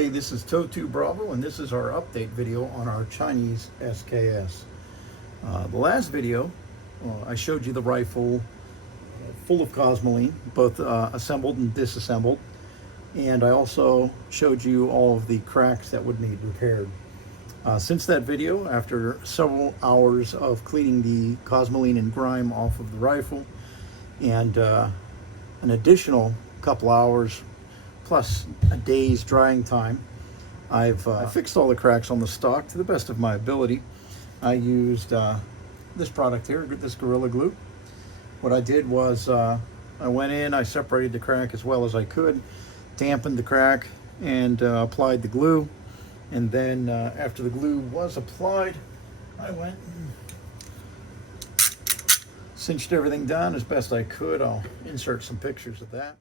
Hey, this is Toe2 Bravo, and this is our update video on our Chinese SKS. The last video, I showed you the rifle full of Cosmoline, both assembled and disassembled, and I also showed you all of the cracks that would need repaired. Since that video, after several hours of cleaning the Cosmoline and grime off of the rifle, and an additional couple hours plus a day's drying time, I've fixed all the cracks on the stock to the best of my ability. I used this product here, this Gorilla Glue. What I did was I went in, I separated the crack as well as I could, dampened the crack, and applied the glue. And then after the glue was applied, I went and cinched everything down as best I could. I'll insert some pictures of that.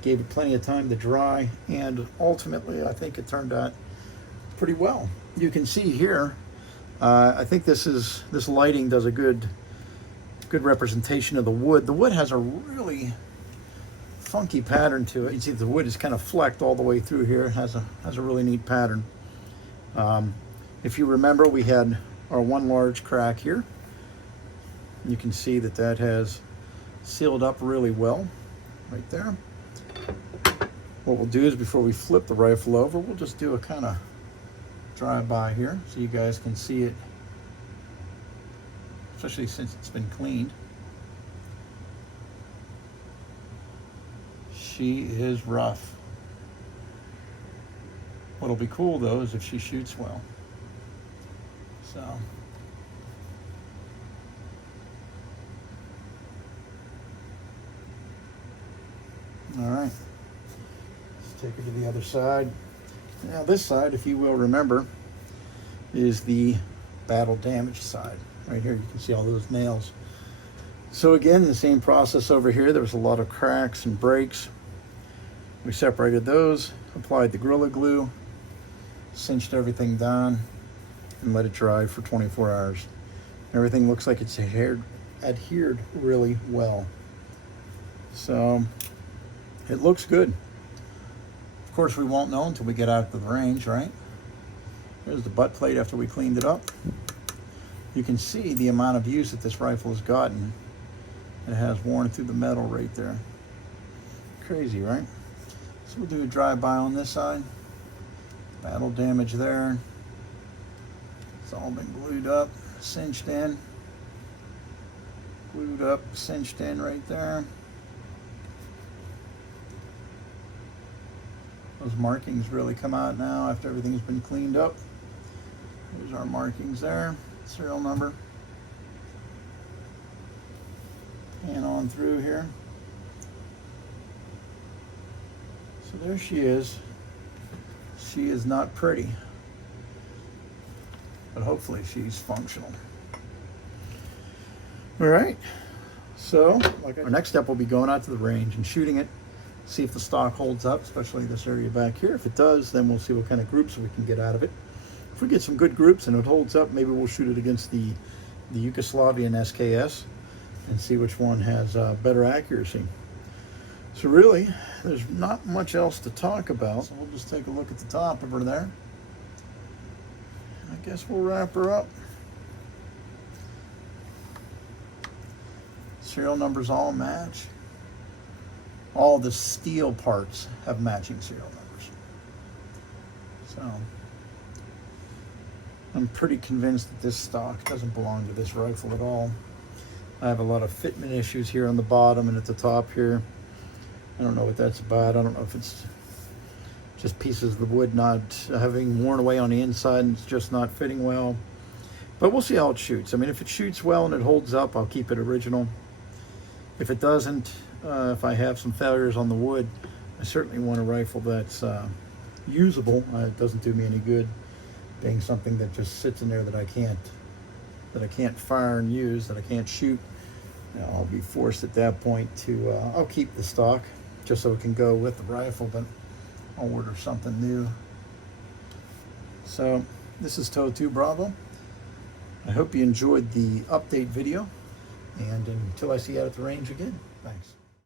Gave it plenty of time to dry, and ultimately I think it turned out pretty well. You can see here, I think this lighting does a good representation of the wood. The wood has a really funky pattern to it. You can see the wood is kind of flecked all the way through here. It has a really neat pattern. If you remember, we had our one large crack here. You can see that has sealed up really well right there. What we'll do is, before we flip the rifle over, we'll just do a kind of drive-by here so you guys can see it, especially since it's been cleaned. She is rough. What'll be cool though is if she shoots well. So all right, let's take her to the other side. Now this side, if you will remember, is the battle damaged side. Right here you can see all those nails. So again, the same process over here. There was a lot of cracks and breaks. We separated those, applied the Gorilla Glue, cinched everything down, and let it dry for 24 hours. Everything looks like it's adhered really well. So it looks good. Of course, we won't know until we get out to the range, right? There's the butt plate after we cleaned it up. You can see the amount of use that this rifle has gotten. It has worn through the metal right there. Crazy, right? So we'll do a drive-by on this side. Battle damage there. It's all been glued up, cinched in. Glued up, cinched in right there. Those markings really come out now after everything's been cleaned up. There's our markings there, serial number. And on through here. So there she is. She is not pretty, but hopefully she's functional. All right, so our next step will be going out to the range and shooting it, see if the stock holds up, especially this area back here. If it does, then we'll see what kind of groups we can get out of it. If we get some good groups and it holds up, maybe we'll shoot it against the Yugoslavian SKS and see which one has better accuracy. So really, there's not much else to talk about. So we'll just take a look at the top of her there. I guess we'll wrap her up. Serial numbers all match. All the steel parts have matching serial numbers. So I'm pretty convinced that this stock doesn't belong to this rifle at all. I have a lot of fitment issues here on the bottom and at the top here. I don't know what that's about. I don't know if it's just pieces of the wood not having worn away on the inside and it's just not fitting well. But we'll see how it shoots. I mean, if it shoots well and it holds up, I'll keep it original. If it doesn't, if I have some failures on the wood, I certainly want a rifle that's usable. It doesn't do me any good being something that just sits in there that I can't fire and use, that I can't shoot. I'll be forced at that point to, I'll keep the stock just so it can go with the rifle, but I'll order something new. So this is Toad 2 Bravo. I hope you enjoyed the update video, and until I see you out at the range again, thanks.